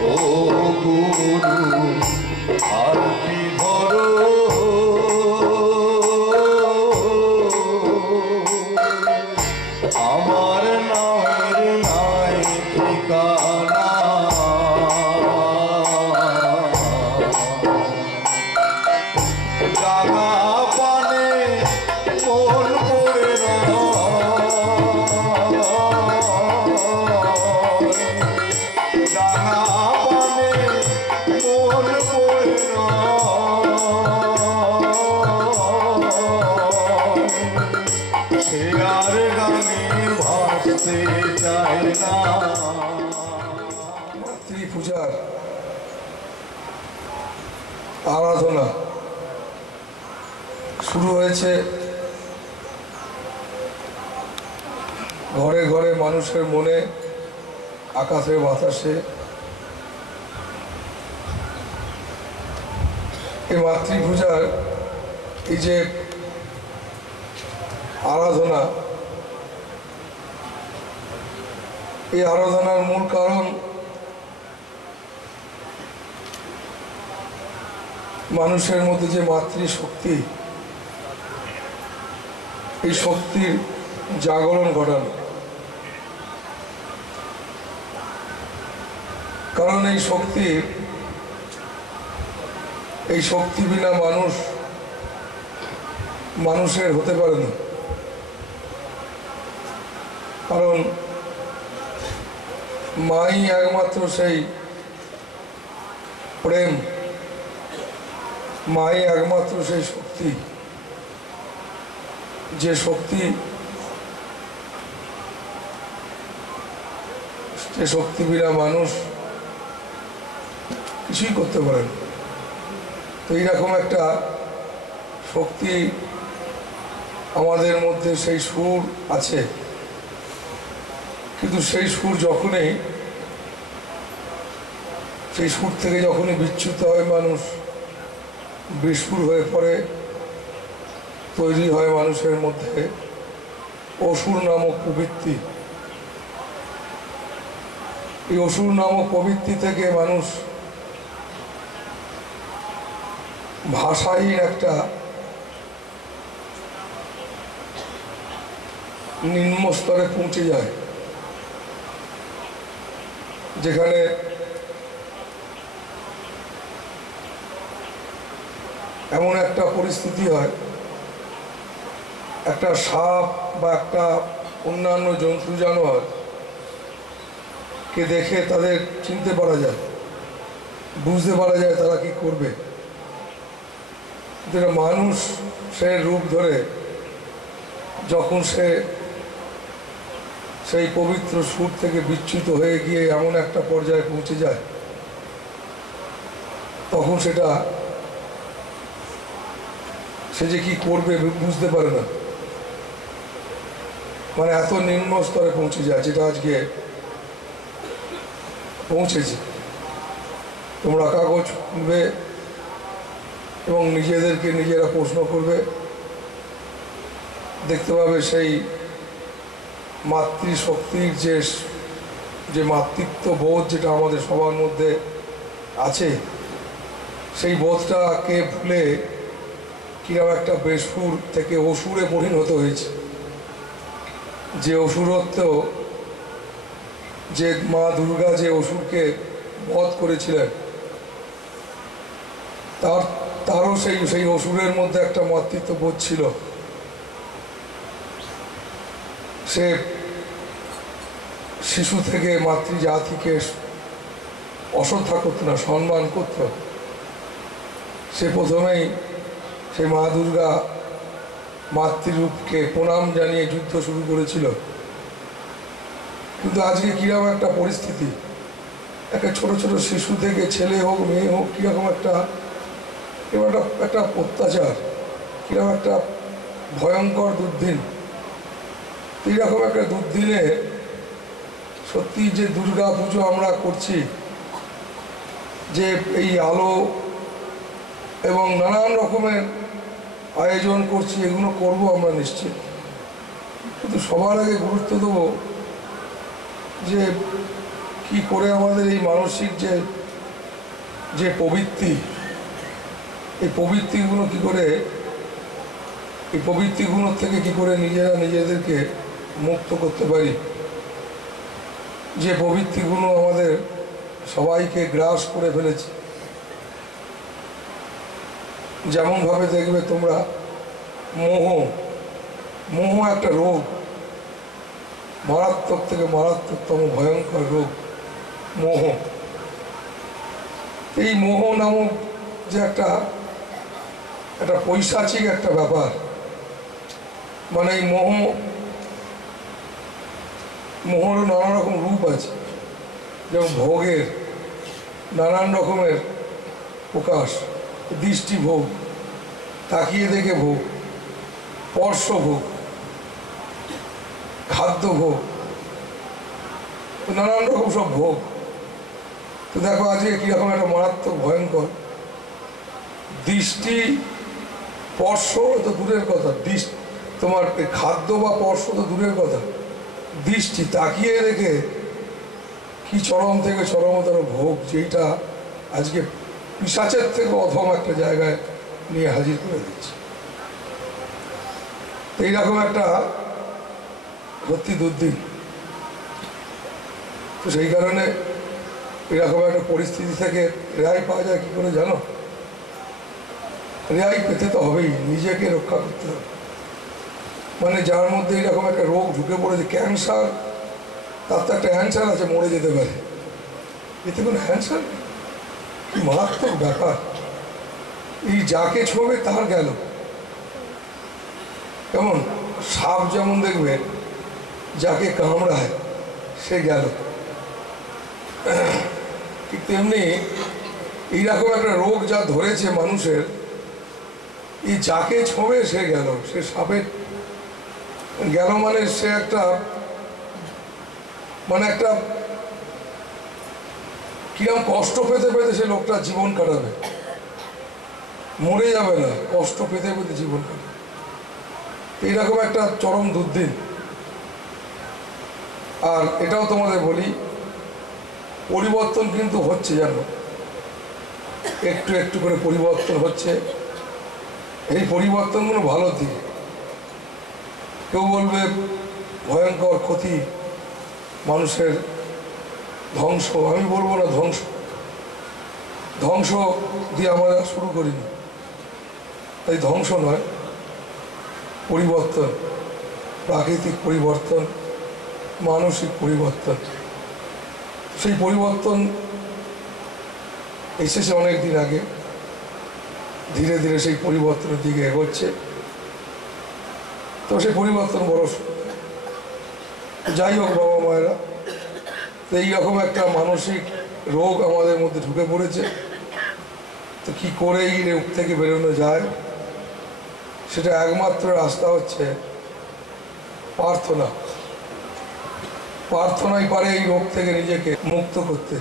ও গুরু আরতি ধরো আমার নামের নাই ঠিকানা জাগা পানে মন পড়ে জাগা পানে মন পড়ে সে আর গানে ভাসতে চায় না। মাতৃপূজার আরাধনা শুরু হয়েছে ঘরে ঘরে মানুষের মনে, আকাশে বাতাসে। এই মাতৃপূজার এই যে আরাধনা, এই আরাধনার মূল কারণ মানুষের মধ্যে যে মাতৃশক্তি, এই শক্তির জাগরণ ঘটানো। কারণ এই শক্তি বিনা মানুষের হতে পারে না। কারণ মাই একমাত্র সেই প্রেম, মাই একমাত্র সেই শক্তি, যে শক্তি বিনা মানুষ কিছুই করতে পারে না। তো এইরকম একটা শক্তি আমাদের মধ্যে, সেই সুর আছে। কিন্তু সেই সুর থেকে যখনই বিচ্যুত হয় মানুষ, বিস্ফুর হয়ে পড়ে, তৈরি হয় মানুষের মধ্যে অসুর নামক প্রবৃত্তি। এই অসুর নামক প্রবৃত্তি থেকে মানুষ ভাষাহীন একটা নিম্ন স্তরে পৌঁছে যায়, যেখানে এমন একটা পরিস্থিতি হয়, একটা সাপ বা একটা অন্যান্য জন্তু জানোয়ার কে দেখে তাদের চিনতে পারা যায়, বুঝতে পারা যায় তারা কি করবে। মানুষ সে রূপ ধরে যখন সেই পবিত্র সুর থেকে বিচ্যুত হয়ে গিয়ে এমন একটা পর্যায়ে পৌঁছে যায়, তখন সে যে কি করবে বুঝতে পারে না। মানে এত নিম্ন স্তরে পৌঁছে যায়, যেটা আজকে পৌঁছেছে। তোমরা কাগজ খুলবে এবং নিজেদেরকে নিজেরা প্রশ্ন করবে, দেখতে পাবে সেই মাতৃশক্তির যে মাতৃত্ব বোধ যেটা আমাদের সবার মধ্যে আছে, সেই বোধটাকে ভুলে কিরকম একটা বেসুর থেকে অসুরে পরিণত হয়েছে। যে অসুরত্ব, যে মা দুর্গা যে অসুরকে বধ করেছিলেন, তারও সেই অসুরের মধ্যে একটা মাতৃত্ব বোধ ছিল। সে শিশু থেকে মাতৃজাতিকে অশ্রদ্ধা করত না, সম্মান করত। সে প্রথমেই সেই মা দুর্গা মাতৃরূপকে প্রণাম জানিয়ে যুদ্ধ শুরু করেছিল। কিন্তু আজকে কিরকম একটা পরিস্থিতি, একটা ছোট ছোট শিশু থেকে ছেলে হোক মেয়ে হোক, কিরকম একটা অত্যাচার, কিরকম একটা ভয়ঙ্কর দুর্দিন। এইরকম একটা দুর্দিনে সত্যি যে দুর্গা পুজো আমরা করছি, যে এই আলো এবং নানান রকমের আয়োজন করছি, এগুলো করবো আমরা নিশ্চিত। কিন্তু সবার আগে গুরুত্ব দেবো যে কি করে আমাদের এই মানসিক যে যে প্রবৃত্তি, এই প্রবৃত্তিগুলো কি করে, এই প্রবৃত্তিগুলোর থেকে কি করে নিজেরা নিজেদেরকে মুক্ত করতে পারি। যে প্রবৃত্তিগুলো আমাদের সবাইকে গ্রাস করে ফেলেছে। যেমনভাবে দেখবে তোমরা মোহ, মোহ একটা রোগ, মারাত্মক থেকে মারাত্মকতম ভয়ঙ্কর রোগ মোহ। এই মোহ নামক যে একটা পৈশাচিক একটা ব্যাপার, মানে এই মোহর নানা রকম রূপ আছে। যেমন ভোগের নানান রকমের প্রকাশ, দৃষ্টি ভোগ, তাকিয়ে দেখে ভোগ, স্পর্শ ভোগ, খাদ্য ভোগ, নানান রকম সব ভোগ। তো দেখো আজকে কীরকম একটা মারাত্মক ভয়ঙ্কর দৃষ্টি, স্পর্শ তো দূরের কথা, তোমার খাদ্য বা স্পর্শ তো দূরের কথা, দৃষ্টি তাকিয়ে রেখে কি চরম থেকে চরমতর ভোগ, যেটা আজকে পিশাচের থেকে অধম একটা জায়গায় নিয়ে হাজির করে দিচ্ছে। তো এইরকম একটা সত্যি দুর্দিন। তো সেই কারণে এরকম একটা পরিস্থিতি থেকে রেহাই পাওয়া যায় কী করে জানো? রেহাই পেতে তো হবেই, নিজেকে রক্ষা করতে হবে। মানে যার মধ্যে এরকম একটা রোগ ঢুকে পড়েছে, ক্যান্সার, তার তো একটা ক্যান্সার আছে, মরে যেতে পারে, এতে কোনো ক্যান্সার, কি মারাত্মক ব্যাপার। এই যাকে ছোঁবে তার গেল। কেমন সাপ যেমন দেখবে যাকে কামড়ায় সে গেল, ঠিক তেমনি এইরকম একটা রোগ যা ধরেছে মানুষের, এই যাকে ছোঁবে সে গেল। সে সাপের গেল মানে সে একটা কিরম কষ্ট পেতে পেতে সে লোকটা জীবন কাটাবে, মরে যাবে না, কষ্ট পেতে পেতে জীবন কাটাবে। এইরকম একটা চরম দুর্দিন। আর এটাও তোমাদের বলি, পরিবর্তন কিন্তু হচ্ছে, জানো, একটু একটু করে পরিবর্তন হচ্ছে। এই পরিবর্তনগুলো ভালোর দিকে। কেউ বলবে ভয়ঙ্কর ক্ষতি, মানুষের ধ্বংস। আমি বলবো না ধ্বংস, ধ্বংস দিয়ে আমরা শুরু করিনি, তাই ধ্বংস নয়, পরিবর্তন, প্রাকৃতিক পরিবর্তন, মানসিক পরিবর্তন। সেই পরিবর্তন এসেছে অনেক দিন আগে, ধীরে ধীরে সেই পরিবর্তনের দিকে এগোচ্ছে। তো সেই পরিবর্তন বড়। যাই হোক বাবা মায়েরা, তো এইরকম একটা মানসিক রোগ আমাদের মধ্যে ঢুকে পড়েছে। তো কী করে এই রোগ থেকে বেরোনো যায়, সেটা একমাত্র রাস্তা হচ্ছে প্রার্থনা। প্রার্থনাই পারে এই রোগ থেকে নিজেকে মুক্ত করতে।